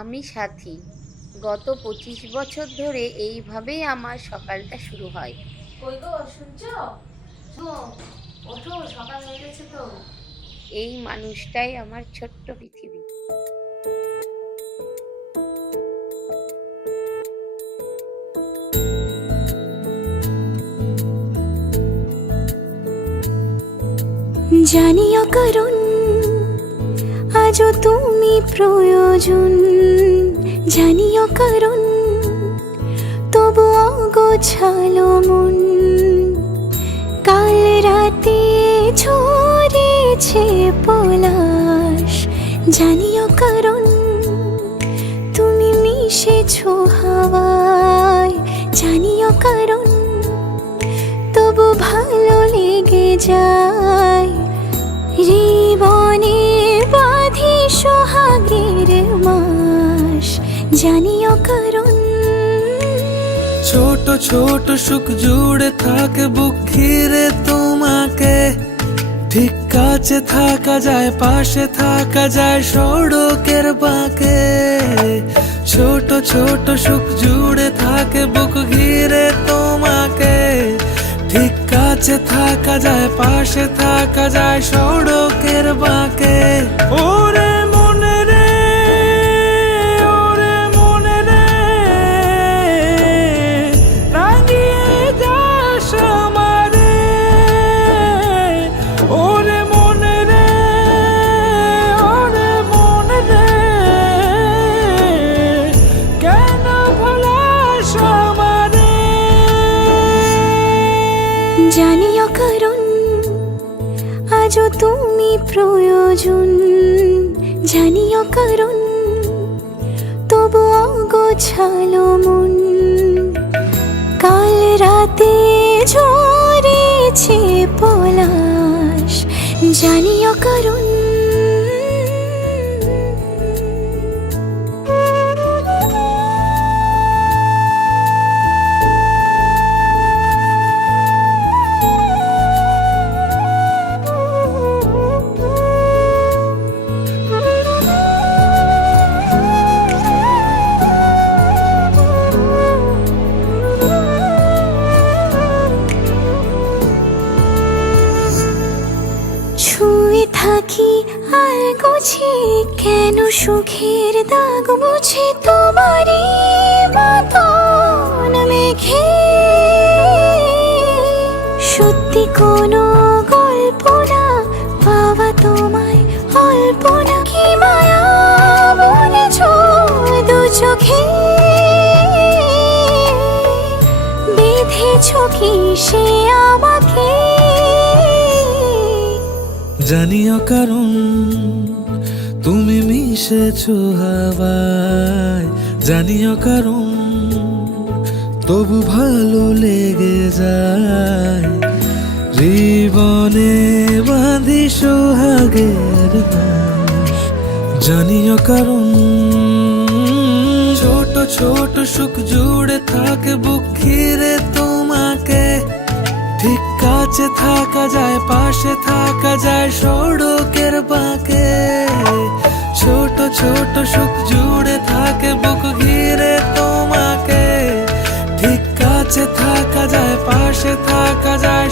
আমি সাথী। গত 25 বছর ধরে এইভাবেই আমার সকালটা শুরু হয়। কই গো শুনছো? শোনো, ওঠো, সকাল হয়ে গেছে তো। এই মানুষটাই আমার ছোট্ট পৃথিবী। জানিও কারণ আজও তুমি প্রয়োজন, জানিও কারণ তবু অগোছালো মন। কাল রাতে ঝরেছে পলাশ, জানিও কারণ তুমি মিশেছো হাওয়ায়, জানিও কারণ তবু ভালো লেগে যায়। জীবনে বাঁধি সোহাগের মাস, জানিও কারণ ছোট ছোট সুখ জুড়ে থাকে বুক ঘিরে তোমাকে। ঠিক কাছে থাকা যায়, পাশে থাকা যায় সড়কের বাঁকে। ছোট ছোট সুখ জুড়ে থাকে বুক ঘিরে তোমাকে। ঠিক কাছে থাকা যায়, পাশে থাকা যায় সড়কের বাঁকে। ওরে মনে রে, ওরে মনে রে, রাঙিয়ে যাস আমারে। ওরে মনে রে, ওরে মনে রে, কেন ভোলাস আমারে। জানিও কারণ আজও তুমি প্রয়োজন, জানিও কারণ তবু অগোছালো মন। কাল রাতে ঝরেছে পলাশ, জানিও কারণ ছুঁয়ে থাকি আর গোছে কেন সুখের দাগ মুছে তোমারই মতন মেঘে। সত্যি কোনো গল্প না পাওয়া তোমায় অল্প না, কি মায়া বলেছ দু চোখে। বেঁধেছ কি সে আমাকে, জানিও কারণ তুমি মিশেছো হাওয়ায়। জানিও কারণ তবু ভালো লেগে যায়। জীবনে বাঁধি সোহাগের মাস, জানিও কারণ ছোট ছোট সুখ জুড়ে থাকে বুক ঘিরে তোমাকে। ঠিক কাছে থাকা যায়, পাশে থাকা যায় সড়কের বাঁকে। ছোট ছোট সুখ জুড়ে থাকে বুক ঘিরে তোমাকে। ঠিক কাছে থাকা যায়, পাশে থাকা যায়